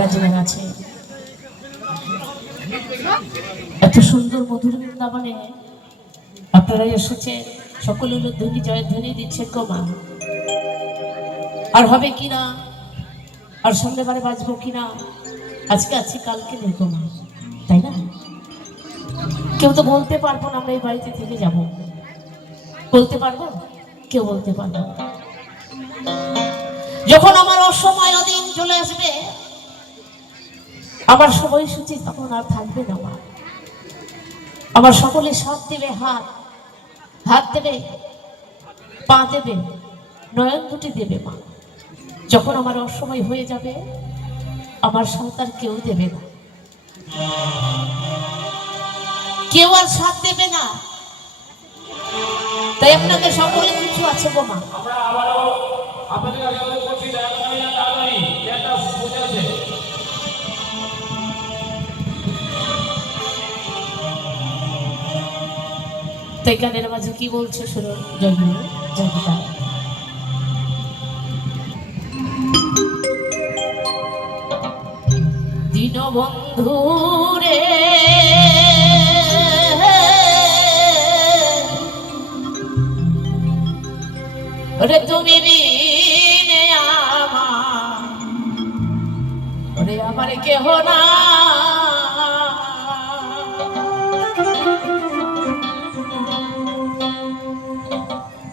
রাজনের আছে এত সুন্দর মধুর বৃন্দাবনে আপনারা এসেছে সকল ধ্বনি জয়ধ্বনি দিচ্ছে গো মা। আর হবে কিনা, আর সামনে বারে বাজবো কিনা, আজকে আছি কালকে নেই গো মা, তাই না? কেউ তো বলতে পারবো না আমরা এই বাড়িতে থেকে যাব, বলতে পারবো? কেউ বলতে পারবো। যখন আমার অসময় দিন চলে আসবে, আমার সময়সূচি তখন আর থাকবে না মা। আমার সকলে সাথ দেবে, হাত দেবে, পা দেবে, নয়ন দুটি দেবে মা। যখন আমার অসময় হয়ে যাবে, আমার সাথ আর কেউ দেবে না, কেউ আর সাথ দেবে না। তাই আপনাদের সকলে কিছু আছে গো মা। তাই গানের মাঝে কি বলছে শুনুন। জয়গুরু জয় পিতা। দীনবন্ধু রে ওরে তুমি বিনে আমার কেহ না।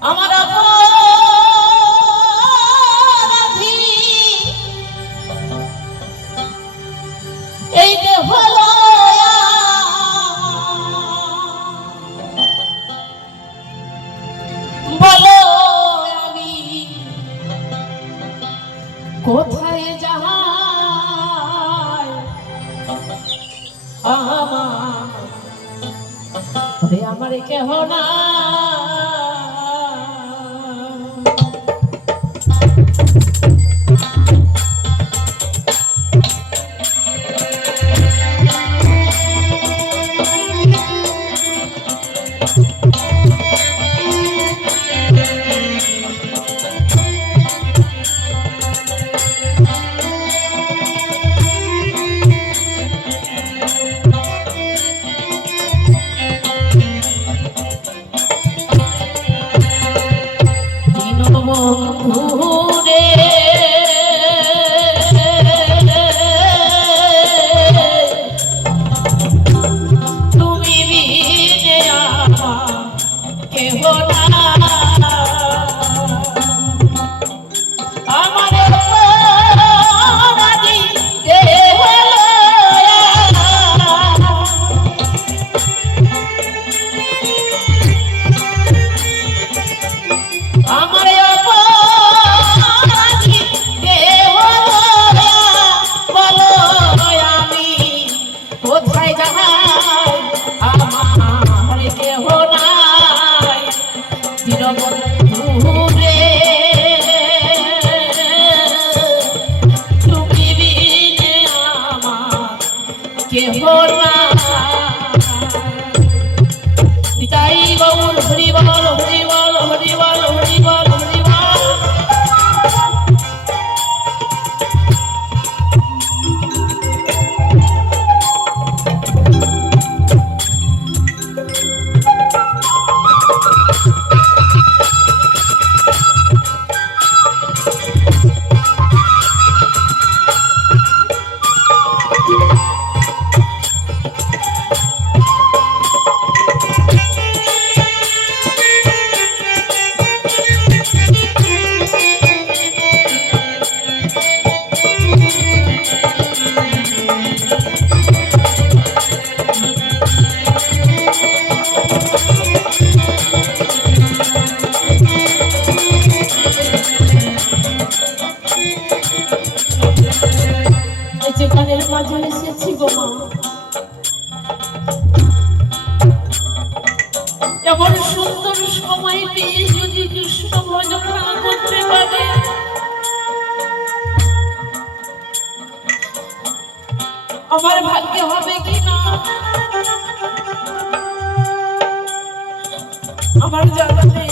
আমার এই দেহ বলো আমি কোথায় যাই, আমার কেহ না। এমন সুন্দর সময় পেয়ে যদি কৃষ্ণ ভজন না করতে পারে, আমার ভাগ্যে হবে কিনা আমার জানা নেই।